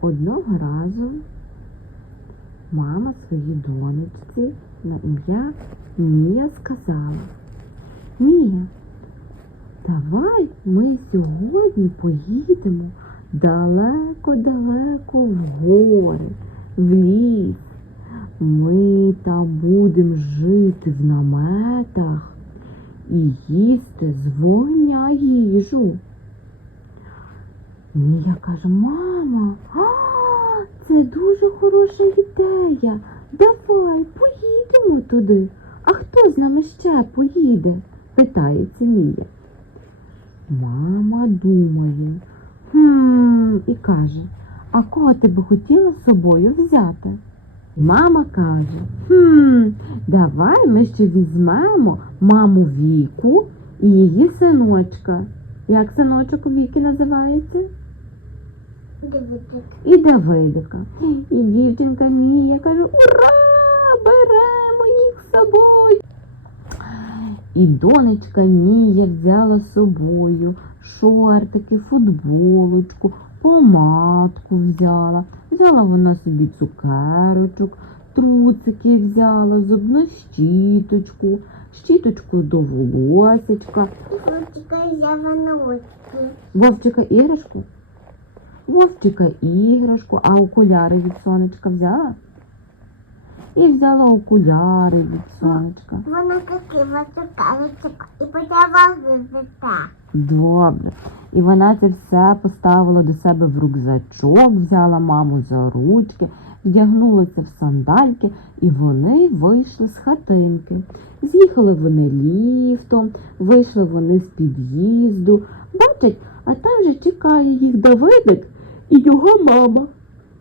Одного разу мама своїй донечці на ім'я Мія сказала: Мія, давай ми сьогодні поїдемо далеко-далеко в гори, в ліс. Ми там будемо жити в наметах і їсти з вогня їжу. Мія каже, мама, а, це дуже хороша ідея. Давай поїдемо туди. А хто з нами ще поїде? питається Мія. Мама думає, хм, і каже, а кого ти би хотіла з собою взяти? Мама каже, хм, давай ми ще візьмемо маму Віку і її синочка. Як синочок у Віки називається? Дивитик. І Давидика. І дівчинка Мія каже, ура! Беремо їх з собою. І донечка Мія взяла з собою шортики, футболочку, помадку взяла. Взяла вона собі цукерочок, труцики взяла, зубну щіточку, щіточку до волосечка, І хлопчика взяла на очки. Вовчика іграшку? Вовчика іграшку, а окуляри від сонечка взяла? І взяла окуляри від сонечка. Вона купила цукерочок і почала вивити. Добре. І вона це все поставила до себе в рюкзачок, взяла маму за ручки, вдягнулася в сандальки, і вони вийшли з хатинки. З'їхали вони ліфтом, вийшли вони з під'їзду. Бачать, а там же чекає їх Давидик і його мама.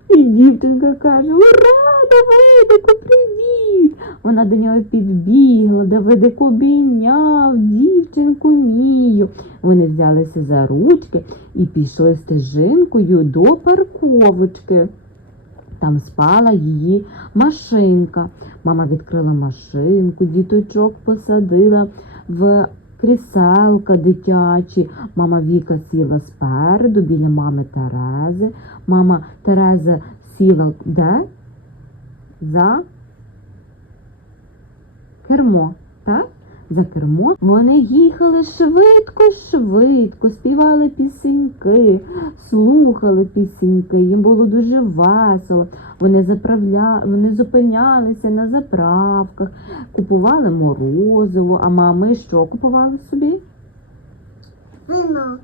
І дівчинка каже: Ура, Давидику, привіт! Вона до нього підбігла, Давидик обійняв дівчинку Мію. Вони взялися за ручки і пішли стежинкою до парковочки. Там спала її машинка. Мама відкрила машинку, діточок посадила в кріселка дитячі. Мама Віка сіла спереду біля мами Терези. Мама Тереза сіла де? За кермо, так? За кермо вони їхали швидко-швидко, співали пісеньки, слухали пісеньки, їм було дуже весело. Вони заправля... вони зупинялися на заправках, купували морозиво, а мами що купували собі? Вино,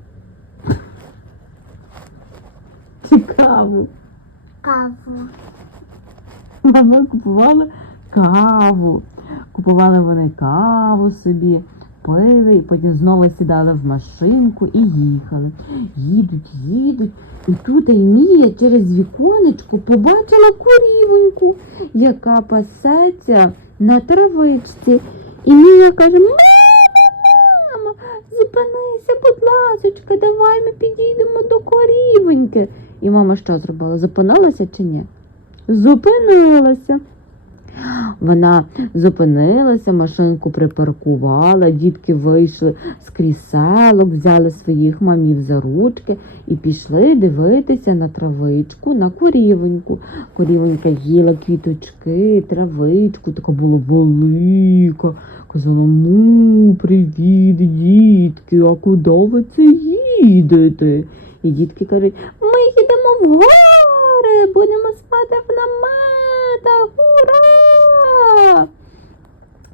Цікаво. каву. Мама купувала каву. Купували вони каву собі, пили, і потім знову сідали в машинку і їхали. Їдуть, їдуть. І тут Аймія через віконечко побачила курівоньку, яка пасеться на травичці. І Мія каже: Мама, мама, зупинися, будь ласочка, давай ми підійдемо до корівоньки. І мама що зробила? Зупинилася чи ні? Зупинилася. Вона зупинилася, машинку припаркувала, дітки вийшли з кріселок, взяли своїх мамів за ручки і пішли дивитися на травичку, на корівоньку. Корівонька їла квіточки, травичку, така була велика. Казала, ну, привіт, дітки, а куди ви це їдете? І дітки кажуть, ми їдемо в гори, будемо спати в наметах, ура!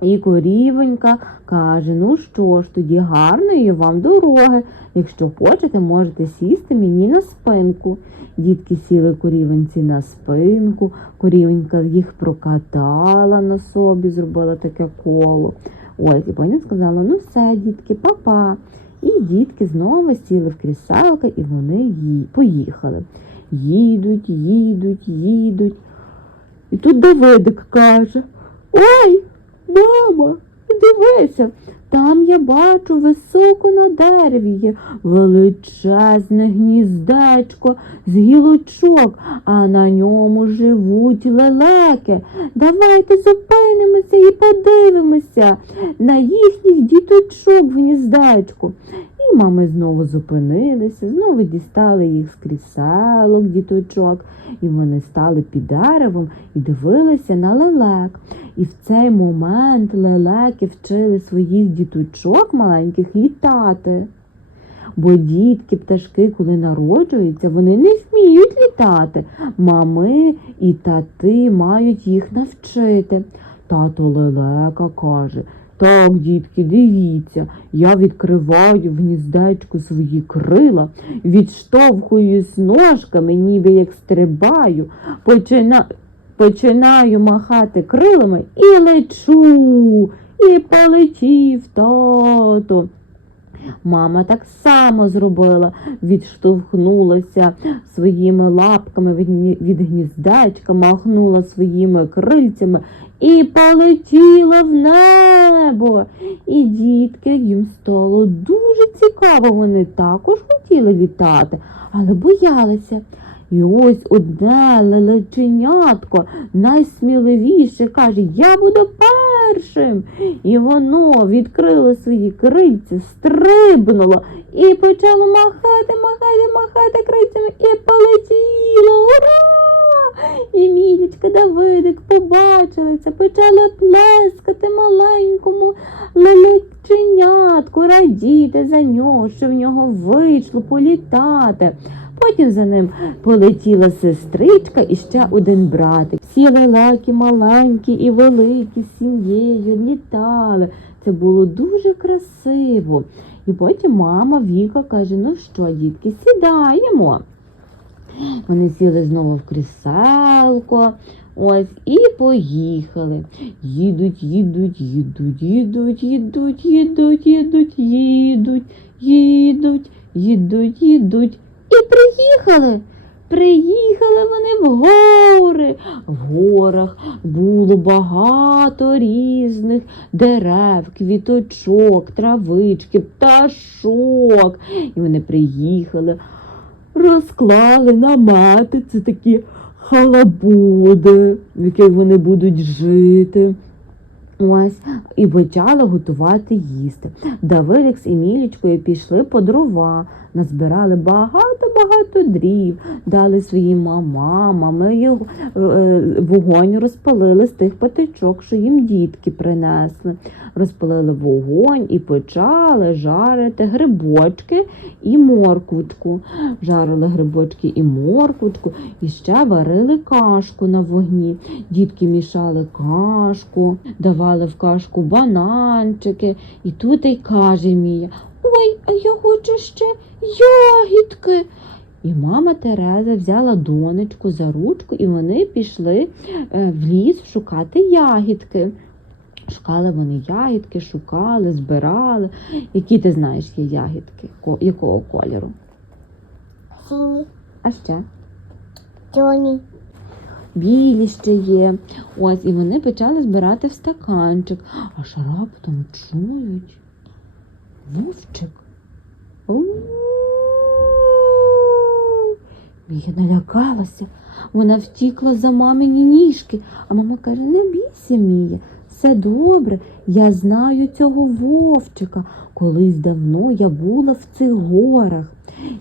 І корівонька каже: ну що ж, тоді гарної вам дороги. Якщо хочете, можете сісти мені на спинку. Дітки сіли корівонці на спинку, корівонька їх прокатала на собі, зробила таке коло. Ось, і потім сказала: ну все, дітки, папа. І дітки знову сіли в кріселка, і вони ї... поїхали. Їдуть, їдуть, їдуть. І тут Давидик каже: Ой, мама, дивися, там я бачу високо на дереві є величезне гніздечко з гілочок, а на ньому живуть лелеки. Давайте зупинимося і подивимося на їхніх діточок в гніздечку. І мами знову зупинилися, знову дістали їх з кріселок, діточок, і вони стали під деревом і дивилися на лелек. І в цей момент лелеки вчили своїх діточок маленьких літати. Бо дітки, пташки, коли народжуються, вони не вміють літати. Мами і тати мають їх навчити. Тато лелека каже: так, дітки, дивіться, я відкриваю в гніздечку свої крила, відштовхуюсь ножками, ніби як стрибаю, почина... починаю махати крилами і лечу, і полетів тато. Мама так само зробила, відштовхнулася своїми лапками від, гніздечка, махнула своїми крильцями і полетіла в небо. І дітки їм стало дуже цікаво. Вони також хотіли літати, але боялися. І ось одне лелеченятко найсміливіше каже: Я буду першим. І воно відкрило свої крильці, стрибнуло і почало махати, махати, махати крильцями і полетіло. Ура! І Мілічка Давидик побачили це, почали плескати маленькому лелеченятку, радіти за нього, що в нього вийшло політати. Потім за ним полетіла сестричка і ще один братик. Всі лелеки маленькі і великі з сім'єю літали. Це було дуже красиво. І потім мама Віка каже: ну що, дітки, сідаємо. Вони сіли знову в кріселко. Ось і поїхали. Їдуть, їдуть, їдуть, їдуть, їдуть, їдуть, їдуть, їдуть, їдуть, їдуть, їдуть. І приїхали. Приїхали вони в гори. В горах було багато різних дерев, квіточок, травички, пташок. І вони приїхали, розклали намети, це такі халабуди, в яких вони будуть жити. Ось, і почали готувати їсти. Давидик з Емілічкою пішли по дрова, назбирали багато-багато дрів, дали своїм мамам, мами його, е, вогонь розпалили з тих патичок, що їм дітки принесли. Розпалили вогонь і почали жарити грибочки і морквочку. Жарили грибочки і морквочку, і ще варили кашку на вогні. Дітки мішали кашку, давали в кашку бананчики. І тут й каже Мія: Ой, а я хочу ще ягідки. І мама Тереза взяла донечку за ручку, і вони пішли е, в ліс шукати ягідки. Шукали вони ягідки, шукали, збирали. Які ти знаєш є ягідки? Якого кольору? Сині, А ще? чорні, білі ще є. Ось, і вони почали збирати в стаканчик, аж раптом чують вовчик. Мія налякалася. Вона втікла за мамині ніжки, а мама каже: не бійся, Мія, все добре. Я знаю цього вовчика. Колись давно я була в цих горах.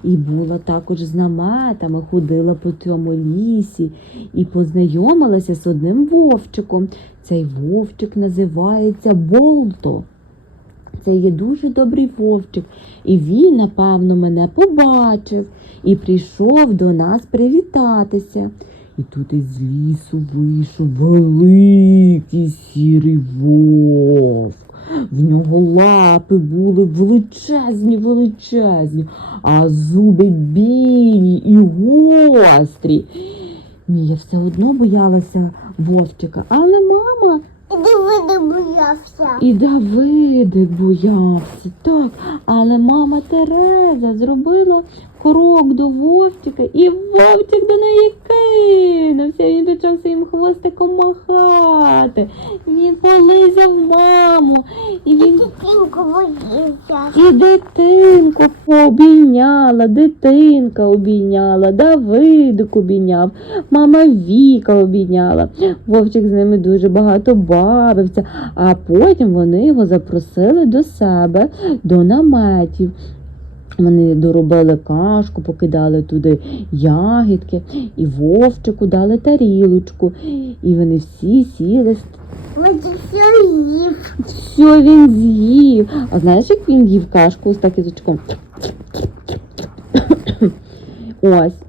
І була також з наметами, ходила по цьому лісі і познайомилася з одним вовчиком. Цей вовчик називається Болто. Це є дуже добрий вовчик, і він, напевно, мене побачив і прийшов до нас привітатися. І тут із лісу вийшов великий сірий вовк. В нього лапи були величезні, величезні, а зуби білі і гострі. Мія все одно боялася вовчика, але мама і диви боявся. і Давидик боявся, так. Але мама Тереза зробила крок до вовчика, і вовчик до неї кинувся. Він почав своїм хвостиком махати. Він полизав маму, і він Дитинку боївся. і дитинку обійняла, дитинка обійняла, Давидик обійняв, мама Віка обійняла. Вовчик з ними дуже багато бавився, а потім вони його запросили до себе, до наметів. Вони доробили кашку, покидали туди ягідки, і вовчику дали тарілочку. І вони всі сіли. Ось все їв. Все він з'їв. А знаєш, як він їв кашку ось так язичком? Ось.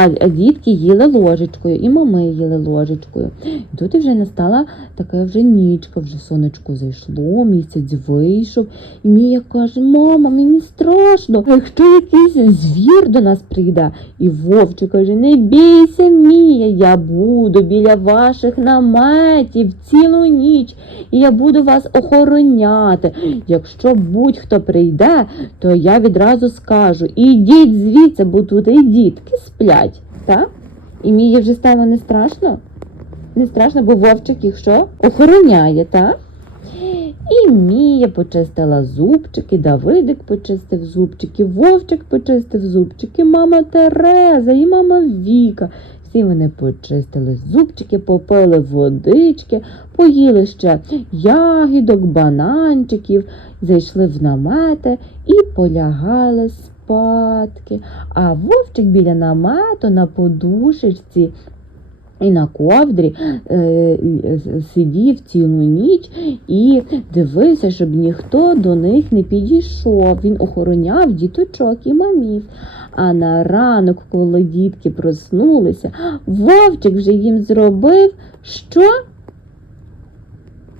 А, дітки їли ложечкою, і мами їли ложечкою. І тут вже настала така вже нічка, вже сонечко зайшло, місяць вийшов. І Мія каже: Мама, мені страшно. А якщо якийсь звір до нас прийде, і вовчик каже: Не бійся, Мія, я буду біля ваших наметів цілу ніч, і я буду вас охороняти. Якщо будь-хто прийде, то я відразу скажу: ідіть звідси, бо тут і дітки сплять. Так? І Мії вже стало не страшно? Не страшно, бо вовчик їх що? Охороняє, так? І Мія почистила зубчики, Давидик почистив зубчики, Вовчик почистив зубчики, мама Тереза і мама Віка. Всі вони почистили зубчики, попили водички, поїли ще ягідок, бананчиків, зайшли в намети і полягали спадки. А вовчик біля намету на подушечці і на ковдрі е, е, сидів цілу ніч і дивився, щоб ніхто до них не підійшов. Він охороняв діточок і мамів. А на ранок, коли дітки проснулися, вовчик вже їм зробив що?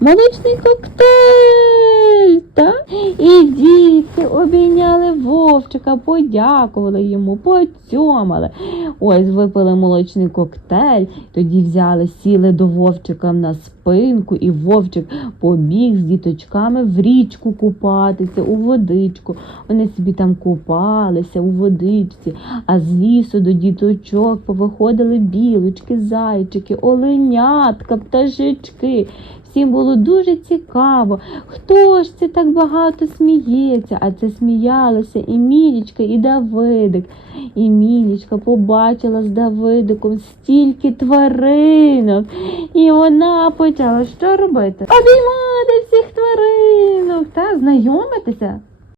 Молочний коктейль, так? І дітки обійняли вовчика, подякували йому, поцьомали. Ось випили молочний коктейль, тоді взяли, сіли до вовчика на спинку, і вовчик побіг з діточками в річку купатися, у водичку. Вони собі там купалися у водичці, а з лісу до діточок повиходили білочки, зайчики, оленятка, пташечки. Всім було дуже цікаво, хто ж це так багато сміється, а це сміялися і Мілічка, і Давидик. І Мілічка побачила з Давидиком стільки тваринок. І вона почала що робити? Обіймати всіх тваринок та знайомитися